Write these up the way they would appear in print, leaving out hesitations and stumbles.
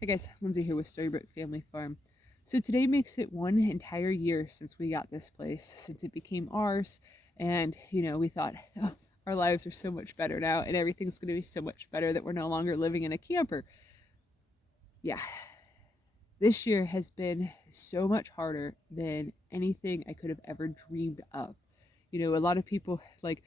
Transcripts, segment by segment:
Hey guys, Lindsay here with Storybook Family Farm. So today makes it 1 entire year since we got this place, since it became ours. And, we thought, oh, our lives are so much better now and everything's going to be so much better that we're no longer living in a camper. Yeah, this year has been so much harder than anything I could have ever dreamed of. A lot of people, like,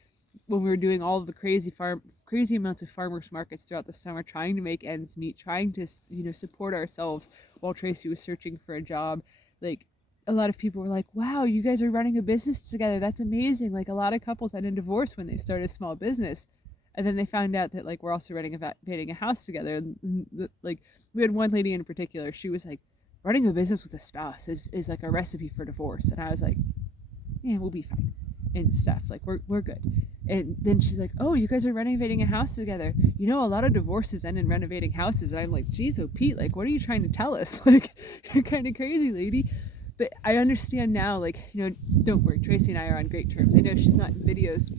when we were doing all of the crazy amounts of farmers markets throughout the summer, trying to make ends meet, trying to support ourselves while Tracy was searching for a job. Like, a lot of people were like, wow, you guys are running a business together, that's amazing. Like, a lot of couples end in divorce when they start a small business, and then they found out that, like, we're also renovating a house together. And like, we had one lady in particular, she was like, running a business with a spouse is like a recipe for divorce. And I was like, yeah, we'll be fine and stuff. Like, we're good. And then she's like, oh, you guys are renovating a house together. A lot of divorces end in renovating houses. And I'm like, geez, oh, Pete, like, what are you trying to tell us? Like, you're kind of crazy, lady. But I understand now, like, don't worry, Tracy and I are on great terms. I know she's not in videos.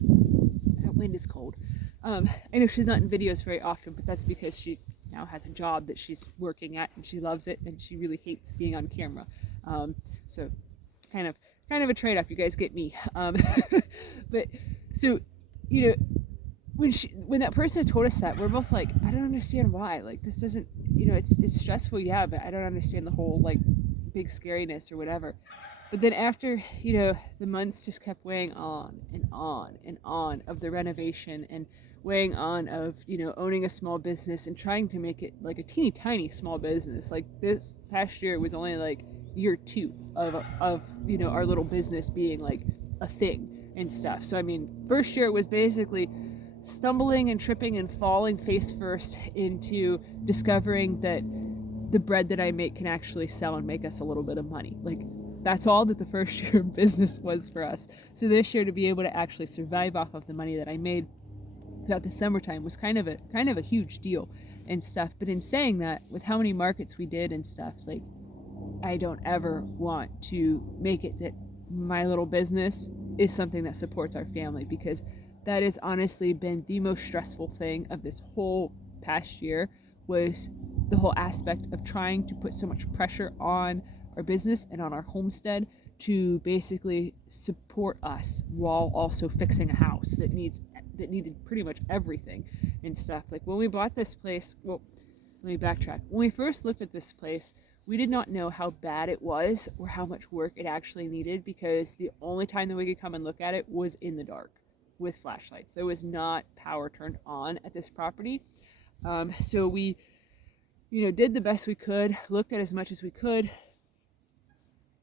That wind is cold. I know she's not in videos very often, but that's because she now has a job that she's working at and she loves it, and she really hates being on camera. So kind of a trade-off. You guys get me. But so, when that person told us that, we're both like, I don't understand why. Like, this doesn't, it's stressful, yeah, but I don't understand the whole, like, big scariness or whatever. But then after, the months just kept weighing on and on and on of the renovation, and weighing on of, owning a small business and trying to make it like a teeny tiny small business. Like, this past year was only like year 2 of our little business being like a thing and stuff. So I mean, first year was basically stumbling and tripping and falling face first into discovering that the bread that I make can actually sell and make us a little bit of money. Like, that's all that the first year of business was for us. So this year, to be able to actually survive off of the money that I made throughout the summertime was kind of a huge deal and stuff. But in saying that, with how many markets we did and stuff, like, I don't ever want to make it that my little business is something that supports our family, because that has honestly been the most stressful thing of this whole past year, was the whole aspect of trying to put so much pressure on our business and on our homestead to basically support us while also fixing a house that needed pretty much everything and stuff. Like, when we bought this place, well, let me backtrack. When we first looked at this place, we did not know how bad it was or how much work it actually needed, because the only time that we could come and look at it was in the dark with flashlights. There was not power turned on at this property. So we, did the best we could, looked at as much as we could.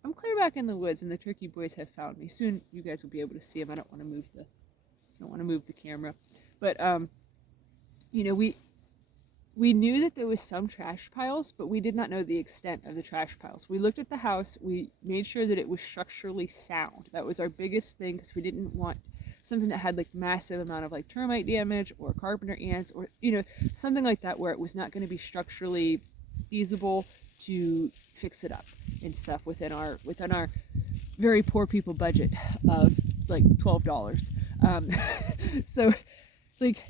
I'm clear back in the woods, and the turkey boys have found me. Soon you guys will be able to see them. I don't want to move the camera. But we knew that there was some trash piles, but we did not know the extent of the trash piles. We looked at the house. We made sure that it was structurally sound. That was our biggest thing, because we didn't want something that had, like, massive amount of, like, termite damage or carpenter ants, or something like that, where it was not going to be structurally feasible to fix it up and stuff within our very poor people budget of like $12. So, like,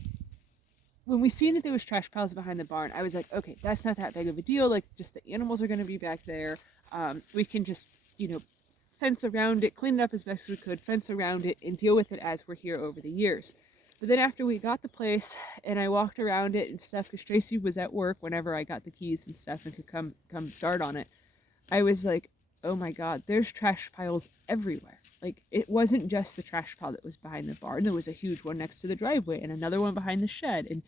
when we seen that there was trash piles behind the barn, I was like, okay, that's not that big of a deal. Like, just the animals are going to be back there. We can just, fence around it, clean it up as best as we could, fence around it, and deal with it as we're here over the years. But then after we got the place and I walked around it and stuff, because Tracy was at work whenever I got the keys and stuff and could come start on it, I was like, oh my God, there's trash piles everywhere. Like, it wasn't just the trash pile that was behind the barn. There was a huge one next to the driveway and another one behind the shed. And,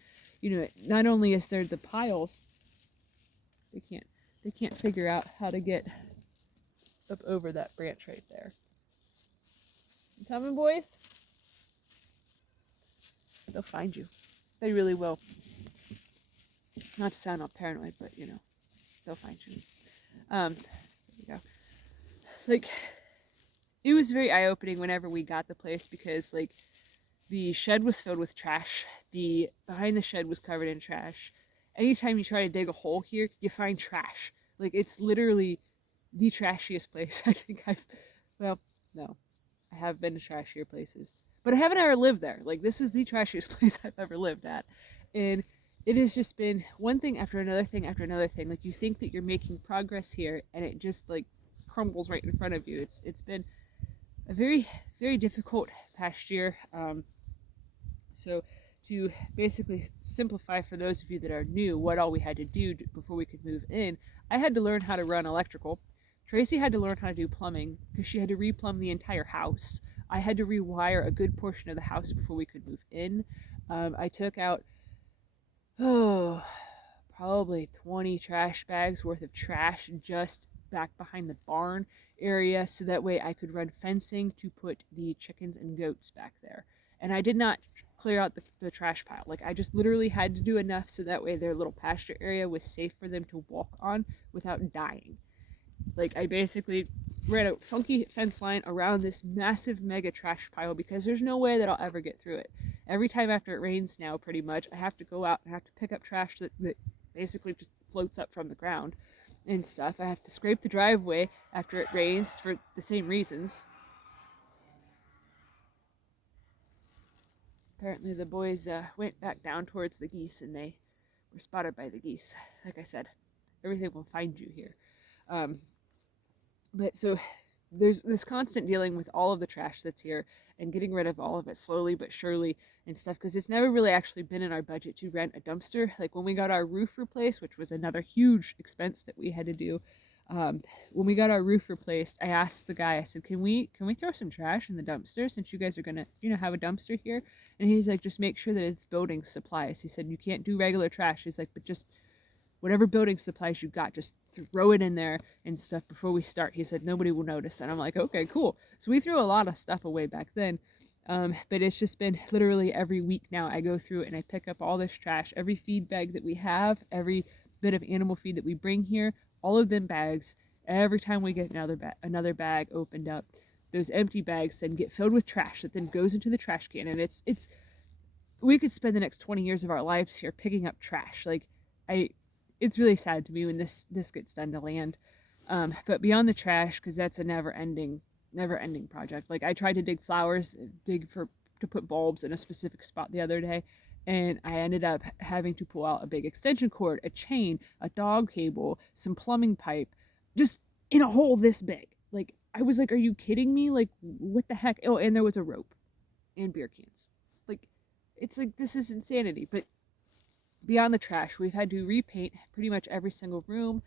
not only is there the piles, they can't figure out how to get up over that branch right there. You coming, boys? They'll find you. They really will. Not to sound all paranoid, but, they'll find you. There you go. Like, it was very eye-opening whenever we got the place, because, like, the shed was filled with trash. The behind the shed was covered in trash. Anytime you try to dig a hole here, you find trash. Like, it's literally the trashiest place I think no, I have been to trashier places, but I haven't ever lived there. Like, this is the trashiest place I've ever lived at. And it has just been one thing after another thing after another thing. Like, you think that you're making progress here, and it just like crumbles right in front of you. It's been a very, very difficult past year. So to basically simplify for those of you that are new what all we had to do before we could move in, I had to learn how to run electrical. Tracy had to learn how to do plumbing because she had to replumb the entire house. I had to rewire a good portion of the house before we could move in. I took out, oh, probably 20 trash bags worth of trash just back behind the barn area so that way I could run fencing to put the chickens and goats back there. And I did not clear out the trash pile. Like, I just literally had to do enough so that way their little pasture area was safe for them to walk on without dying. Like, I basically ran a funky fence line around this massive mega trash pile because there's no way that I'll ever get through it. Every time after it rains now, pretty much, I have to go out and I have to pick up trash that basically just floats up from the ground and stuff. I have to scrape the driveway after it rains for the same reasons. Apparently the boys went back down towards the geese and they were spotted by the geese. Like I said, everything will find you here. But so there's this constant dealing with all of the trash that's here and getting rid of all of it slowly but surely and stuff, because it's never really actually been in our budget to rent a dumpster. Like, when we got our roof replaced, which was another huge expense that we had to do, when we got our roof replaced, I asked the guy, I said, can we throw some trash in the dumpster since you guys are gonna have a dumpster here? And he's like, just make sure that it's building supplies. He said, you can't do regular trash. He's like, but just whatever building supplies you got, just throw it in there and stuff before we start. He said, nobody will notice. And I'm like, okay, cool. So we threw a lot of stuff away back then. But it's just been literally every week now I go through and I pick up all this trash, every feed bag that we have, every bit of animal feed that we bring here, all of them bags. Every time we get another bag opened up, those empty bags then get filled with trash that then goes into the trash can. And it's we could spend the next 20 years of our lives here picking up trash. Like, it's really sad to me when this gets done to land. But beyond the trash, because that's a never ending project. Like, I tried to dig to put bulbs in a specific spot the other day, and I ended up having to pull out a big extension cord, a chain, a dog cable, some plumbing pipe, just in a hole this big. Like, I was like, are you kidding me? Like, what the heck? Oh, and there was a rope and beer cans. Like, it's like, this is insanity. But beyond the trash, we've had to repaint pretty much every single room.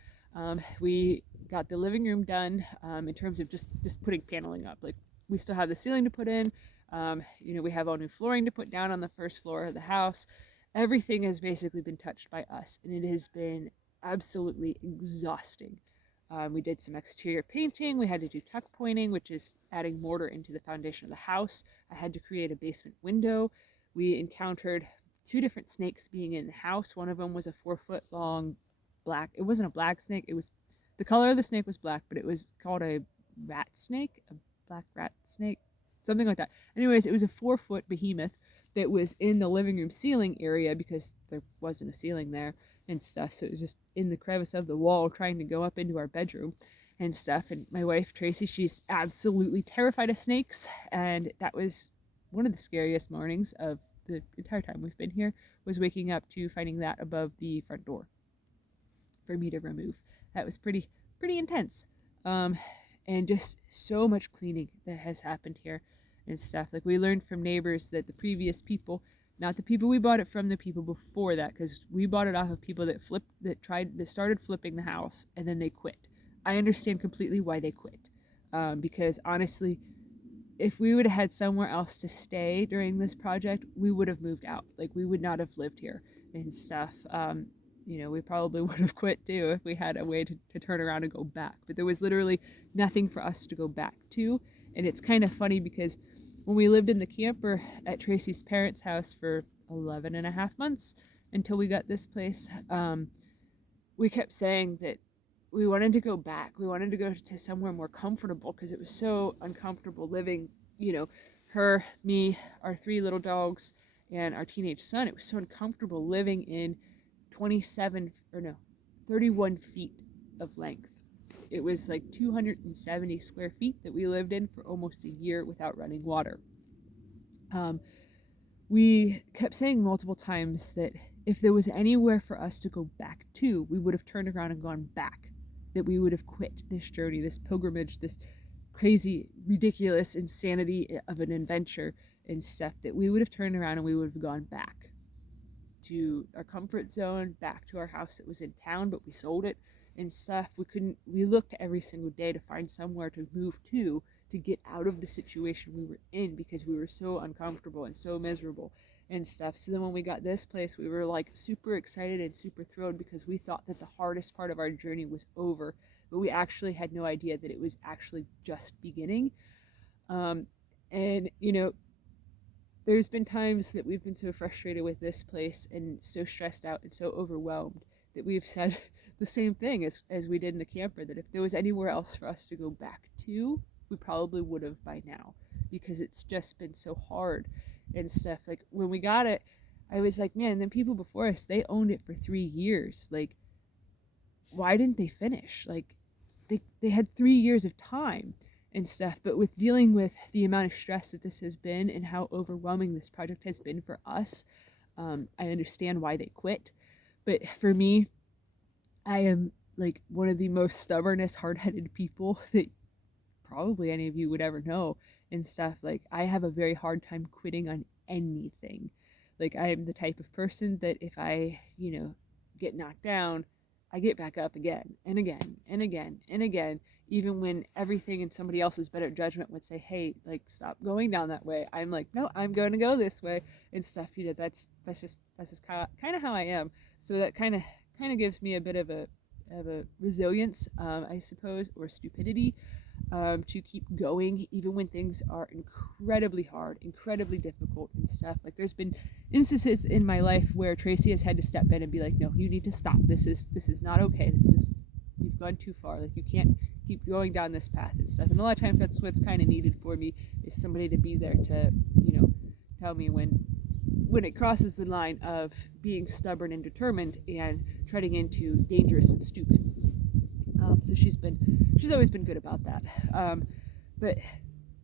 We got the living room done in terms of just putting paneling up. Like, we still have the ceiling to put in. We have all new flooring to put down on the first floor of the house. Everything has basically been touched by us, and it has been absolutely exhausting. We did some exterior painting. We had to do tuck pointing, which is adding mortar into the foundation of the house. I had to create a basement window. We encountered 2 different snakes being in the house. One of them was a 4-foot long black. It wasn't a black snake. It was, the color of the snake was black, but it was called a rat snake, a black rat snake, something like that. Anyways, it was a 4-foot behemoth that was in the living room ceiling area because there wasn't a ceiling there and stuff. So it was just in the crevice of the wall trying to go up into our bedroom and stuff. And my wife, Tracy, she's absolutely terrified of snakes. And that was one of the scariest mornings of the entire time we've been here, was waking up to finding that above the front door for me to remove. That was pretty intense. And just so much cleaning that has happened here and stuff. Like, we learned from neighbors that the previous people, not the people we bought it from, the people before that, because we bought it off of people that started flipping the house and then they quit. I understand completely why they quit. Because honestly, if we would have had somewhere else to stay during this project, we would have moved out. Like, we would not have lived here and stuff. We probably would have quit too if we had a way to turn around and go back. But there was literally nothing for us to go back to. And it's kind of funny because when we lived in the camper at Tracy's parents' house for 11 and a half months until we got this place, we kept saying that we wanted to go back. We wanted to go to somewhere more comfortable because it was so uncomfortable living, her, me, our 3 little dogs, and our teenage son. It was so uncomfortable living in 31 feet of length. It was like 270 square feet that we lived in for almost a year without running water. We kept saying multiple times that if there was anywhere for us to go back to, we would have turned around and gone back. That we would have quit this journey, this pilgrimage, this crazy, ridiculous insanity of an adventure and stuff, that we would have turned around and we would have gone back to our comfort zone, back to our house that was in town, but we sold it and stuff. We looked every single day to find somewhere to move to get out of the situation we were in, because we were so uncomfortable and so miserable and stuff. So then when we got this place, we were like super excited and super thrilled, because we thought that the hardest part of our journey was over, but we actually had no idea that it was actually just beginning. And there's been times that we've been so frustrated with this place and so stressed out and so overwhelmed that we've said the same thing as we did in the camper, that if there was anywhere else for us to go back to, we probably would have by now, because it's just been so hard and stuff. Like when we got it, I was like, man, the people before us, they owned it for 3 years. Like, why didn't they finish? Like they had 3 years of time and stuff. But with dealing with the amount of stress that this has been and how overwhelming this project has been for us, I understand why they quit. But for me, I am like one of the most stubbornest, hard-headed people that probably any of you would ever know and stuff. Like, I have a very hard time quitting on anything. Like, I am the type of person that if I, get knocked down, I get back up again and again and again and again, even when everything in somebody else's better judgment would say, hey, like, stop going down that way. I'm like, no, I'm going to go this way and stuff. That's just kind of how I am. So that kind of gives me a bit of a resilience, I suppose, or stupidity, to keep going even when things are incredibly hard, incredibly difficult and stuff. Like, there's been instances in my life where Tracy has had to step in and be like, no, you need to stop. This is not okay. You've gone too far. Like, you can't keep going down this path and stuff. And a lot of times that's what's kind of needed for me, is somebody to be there to, tell me when it crosses the line of being stubborn and determined and treading into dangerous and stupid. So she's always been good about that. But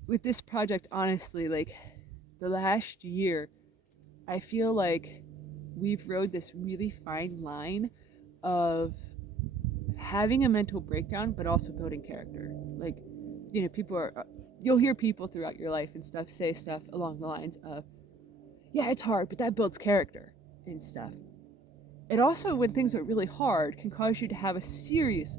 with this project, honestly, like the last year, I feel like we've rode this really fine line of having a mental breakdown, but also building character. Like, you'll hear people throughout your life and stuff say stuff along the lines of, yeah, it's hard, but that builds character and stuff. It also, when things are really hard, can cause you to have a serious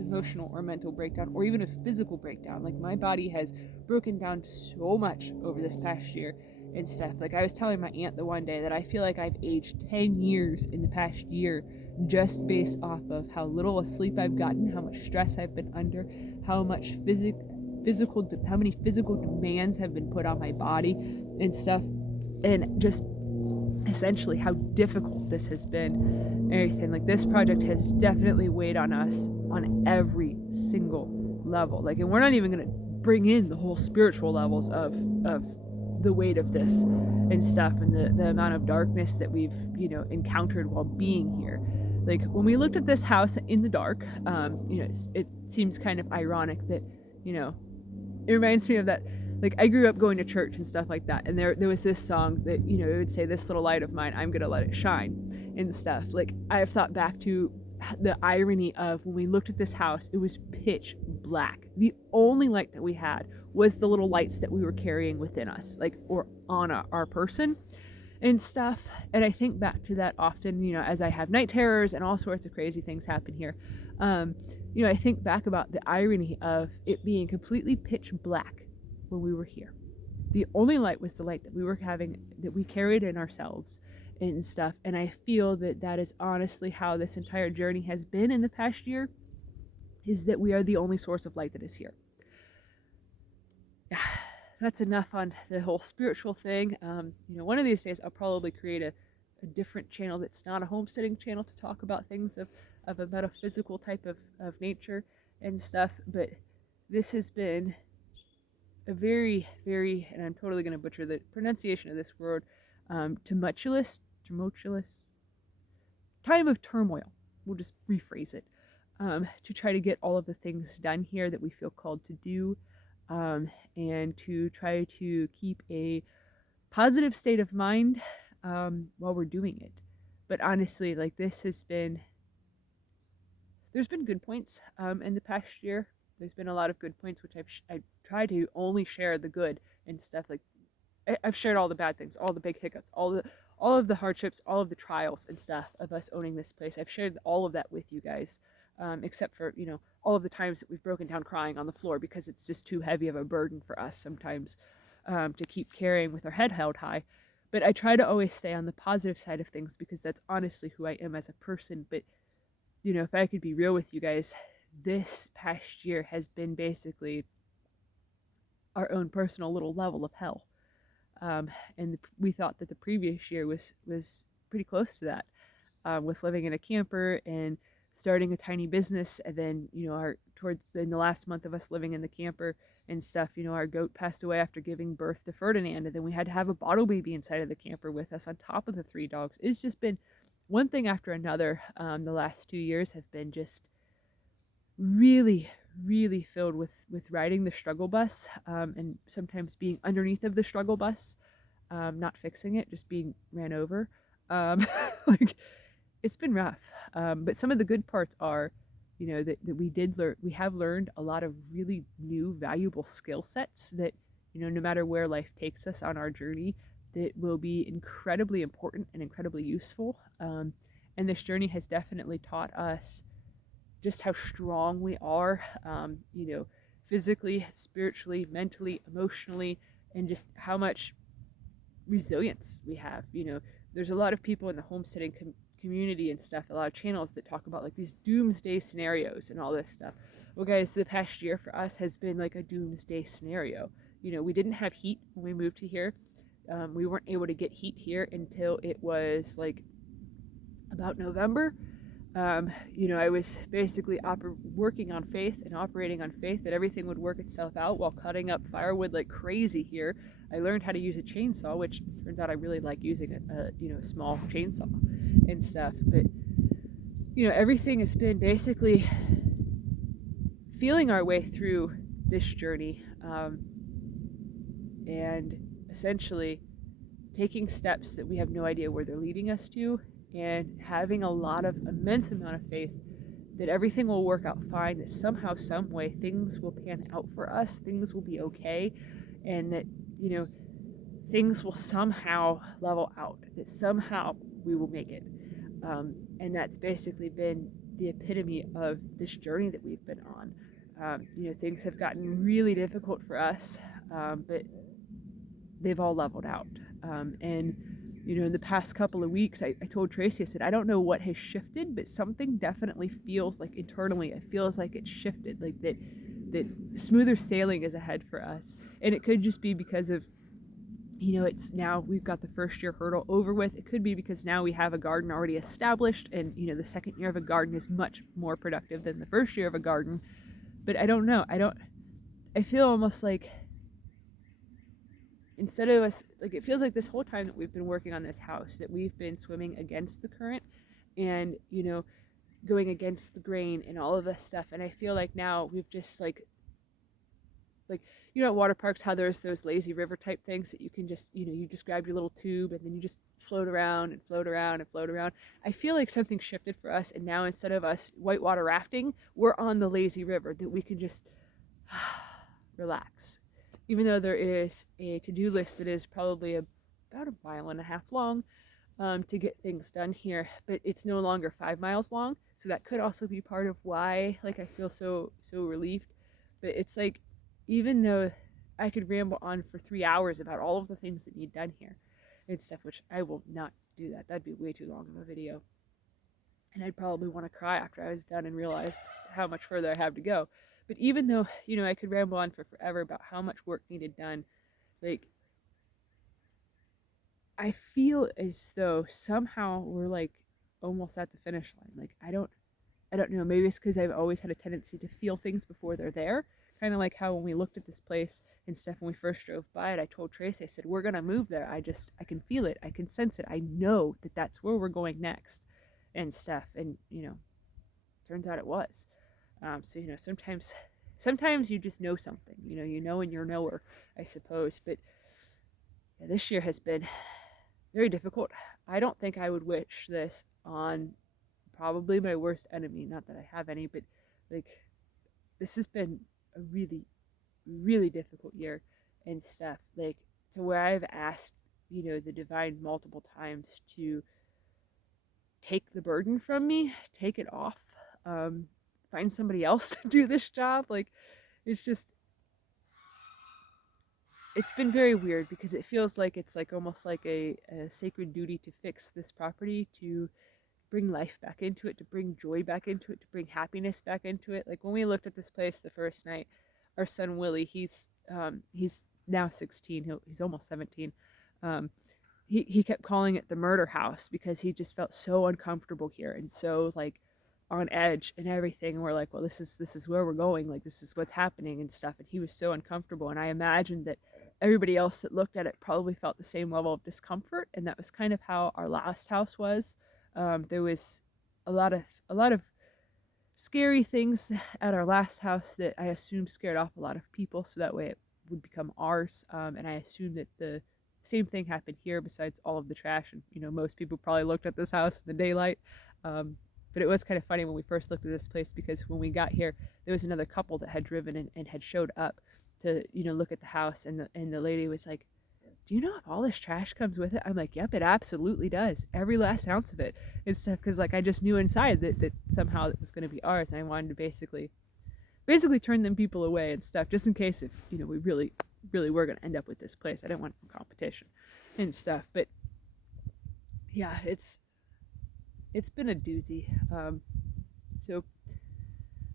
emotional or mental breakdown, or even a physical breakdown. Like, my body has broken down so much over this past year and stuff. Like, I was telling my aunt the one day that I feel like I've aged 10 years in the past year, just based off of how little sleep I've gotten, how much stress I've been under, how much how many physical demands have been put on my body and stuff, and just essentially how difficult this has been and everything. Like, this project has definitely weighed on us on every single level. Like, and we're not even going to bring in the whole spiritual levels of the weight of this and stuff, and the amount of darkness that we've encountered while being here. Like, when we looked at this house in the dark, it seems kind of ironic that it reminds me of that. Like, I grew up going to church and stuff like that, and there was this song that, it would say, this little light of mine, I'm gonna let it shine and stuff. Like, I have thought back to the irony of when we looked at this house, it was pitch black. The only light that we had was the little lights that we were carrying within us, like, or on our person and stuff. And I think back to that often, as I have night terrors and all sorts of crazy things happen here. I think back about the irony of it being completely pitch black when we were here. The only light was the light that we were having, that we carried in ourselves and stuff. And I feel that is honestly how this entire journey has been in the past year, is that we are the only source of light that is here. That's enough on the whole spiritual thing. One of these days I'll probably create a different channel that's not a homesteading channel to talk about things of a metaphysical type of nature and stuff. But this has been a very, very, and I'm totally going to butcher the pronunciation of this word, tumultuous time of turmoil. We'll just rephrase it, to try to get all of the things done here that we feel called to do, and to try to keep a positive state of mind while we're doing it. But honestly, like there's been good points in the past year. There's been a lot of good points, which I try to only share the good and stuff. Like I've shared all the bad things, all the big hiccups, all of the hardships, all of the trials and stuff of us owning this place. I've shared all of that with you guys, except for all of the times that we've broken down crying on the floor because it's just too heavy of a burden for us sometimes to keep carrying with our head held high. But I try to always stay on the positive side of things because that's honestly who I am as a person. But if I could be real with you guys, this past year has been basically our own personal little level of hell. And we thought that the previous year was pretty close to that, with living in a camper and starting a tiny business, and then in the last month of us living in the camper and stuff, our goat passed away after giving birth to Ferdinand, and then we had to have a bottle baby inside of the camper with us on top of the 3 dogs. It's just been one thing after another. The last 2 years have been just really, really filled with riding the struggle bus, and sometimes being underneath of the struggle bus, not fixing it, just being ran over. Like it's been rough, but some of the good parts are, that we have learned a lot of really new, valuable skill sets that, no matter where life takes us on our journey, that will be incredibly important and incredibly useful. And this journey has definitely taught us just how strong we are, physically, spiritually, mentally, emotionally, and just how much resilience we have. There's a lot of people in the homesteading community and stuff, a lot of channels that talk about like these doomsday scenarios and all this stuff. Well, guys, the past year for us has been like a doomsday scenario. We didn't have heat when we moved to here. We weren't able to get heat here until it was like about November. I was basically working on faith and operating on faith that everything would work itself out while cutting up firewood like crazy here. I learned how to use a chainsaw, which turns out I really like using a small chainsaw and stuff. But everything has been basically feeling our way through this journey, and essentially taking steps that we have no idea where they're leading us to, and having a lot of immense amount of faith that everything will work out fine, that somehow, some way, things will pan out for us, things will be okay, and that, things will somehow level out, that somehow we will make it. And that's basically been the epitome of this journey that we've been on. Things have gotten really difficult for us, but they've all leveled out. And in the past couple of weeks, I told Tracy, I said, I don't know what has shifted, but something definitely feels like internally, it feels like it's shifted, like that smoother sailing is ahead for us. And it could just be because of, it's now we've got the first year hurdle over with. It could be because now we have a garden already established, and, the second year of a garden is much more productive than the first year of a garden. But I don't know. I feel almost like, instead of us, like, it feels like this whole time that we've been working on this house, that we've been swimming against the current and, going against the grain and all of this stuff. And I feel like now we've just like, at water parks, how there's those lazy river type things that you can just, you just grab your little tube and then you just float around and float around and float around. I feel like something shifted for us. And now instead of us whitewater rafting, we're on the lazy river that we can just relax. Even though there is a to-do list that is probably about 1.5 miles long to get things done here, but it's no longer 5 miles long. So that could also be part of why, like, I feel so relieved. But it's like, even though I could ramble on for 3 hours about all of the things that need done here and stuff, which I will not do that. That'd be way too long of a video. And I'd probably want to cry after I was done and realized how much further I have to go. But even though, I could ramble on for forever about how much work needed done, like, I feel as though somehow we're like almost at the finish line. Like, I don't know, maybe it's because I've always had a tendency to feel things before they're there. Kind of like how when we looked at this place and stuff, when we first drove by it, I told Tracy, I said, we're going to move there. I can feel it. I can sense it. I know that that's where we're going next and stuff. And, turns out it was. So, sometimes you just know something, and you're a knower, I suppose. But yeah, this year has been very difficult. I don't think I would wish this on probably my worst enemy. Not that I have any, but like this has been a really, really difficult year and stuff. Like to where I've asked, the divine multiple times to take the burden from me, take it off, find somebody else to do this job. Like it's just it's been very weird because it feels like it's like almost like a sacred duty to fix this property, to bring life back into it, to bring joy back into it, to bring happiness back into it. Like when we looked at this place the first night, our son Willie, he's now 16, he's almost 17. Um, he kept calling it the murder house because he just felt so uncomfortable here and so like on edge and everything. And we're like, well, this is where we're going. Like this is what's happening and stuff. And he was so uncomfortable. And I imagined that everybody else that looked at it probably felt the same level of discomfort. And that was kind of how our last house was. There was a lot of scary things at our last house that I assumed scared off a lot of people, so that way it would become ours. And I assumed that the same thing happened here, besides all of the trash. And most people probably looked at this house in the daylight. But it was kind of funny when we first looked at this place, because when we got here, there was another couple that had driven and had showed up to look at the house, and the lady was like, do you know if all this trash comes with it? I'm like, yep, it absolutely does. Every last ounce of it. And stuff, because like I just knew inside that somehow it was going to be ours, and I wanted to basically turn them people away and stuff, just in case if we really were going to end up with this place. I didn't want competition and stuff. But yeah, it's been a doozy. So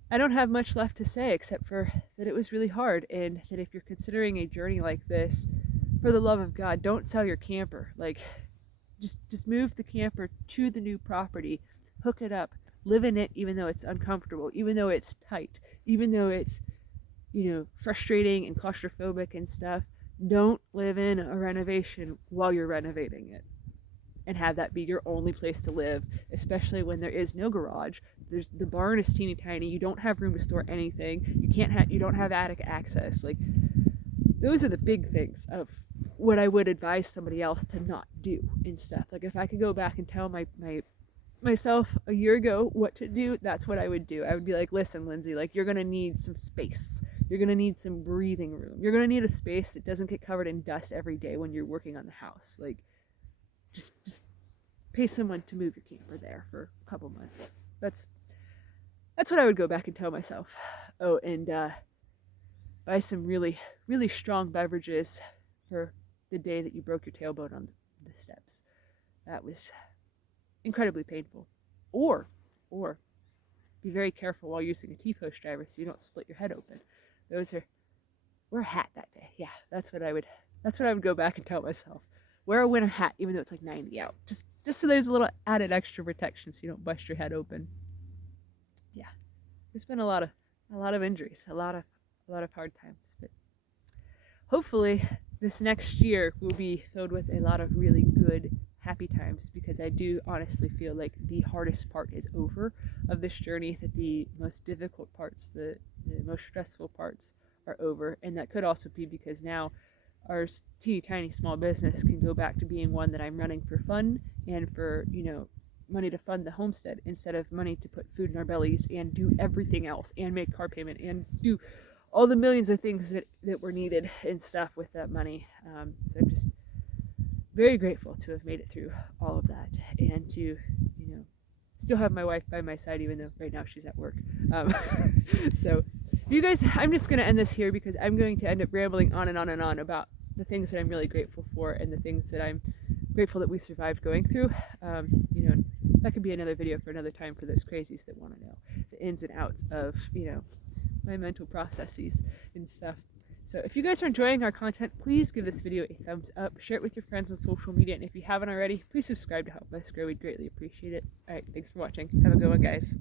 I don't have much left to say except for that it was really hard, and that if you're considering a journey like this, for the love of God, don't sell your camper. Like, just move the camper to the new property, hook it up, live in it, even though it's uncomfortable, even though it's tight, even though it's, frustrating and claustrophobic and stuff. Don't live in a renovation while you're renovating it, and have that be your only place to live, especially when there is no garage. The barn is teeny tiny. You don't have room to store anything. You don't have attic access. Like, those are the big things of what I would advise somebody else to not do and stuff. Like if I could go back and tell myself a year ago what to do, that's what I would do. I would be like, listen, Lindsay, like you're gonna need some space. You're gonna need some breathing room. You're gonna need a space that doesn't get covered in dust every day when you're working on the house. Like just pay someone to move your camper there for a couple months. That's what I would go back and tell myself. Oh, and buy some really, really strong beverages for the day that you broke your tailbone on the steps. That was incredibly painful. Or be very careful while using a T-post driver so you don't split your head open. Wear a hat that day. Yeah, that's what I would go back and tell myself. Wear a winter hat even though it's like 90 out. Just so there's a little added extra protection so you don't bust your head open. Yeah. There's been a lot of injuries, a lot of hard times, but hopefully this next year will be filled with a lot of really good, happy times, because I do honestly feel like the hardest part is over of this journey, that the most difficult parts, the most stressful parts are over. And that could also be because now our teeny tiny small business can go back to being one that I'm running for fun and for, money to fund the homestead, instead of money to put food in our bellies and do everything else and make car payment and do all the millions of things that were needed and stuff with that money. So I'm just very grateful to have made it through all of that, and to, still have my wife by my side, even though right now she's at work. So you guys, I'm just going to end this here, because I'm going to end up rambling on and on and on about the things that I'm really grateful for and the things that I'm grateful that we survived going through. That could be another video for another time for those crazies that want to know the ins and outs of, my mental processes and stuff. So if you guys are enjoying our content, please give this video a thumbs up, share it with your friends on social media, and if you haven't already, please subscribe to help us grow. We'd greatly appreciate it. Alright, thanks for watching. Have a good one, guys.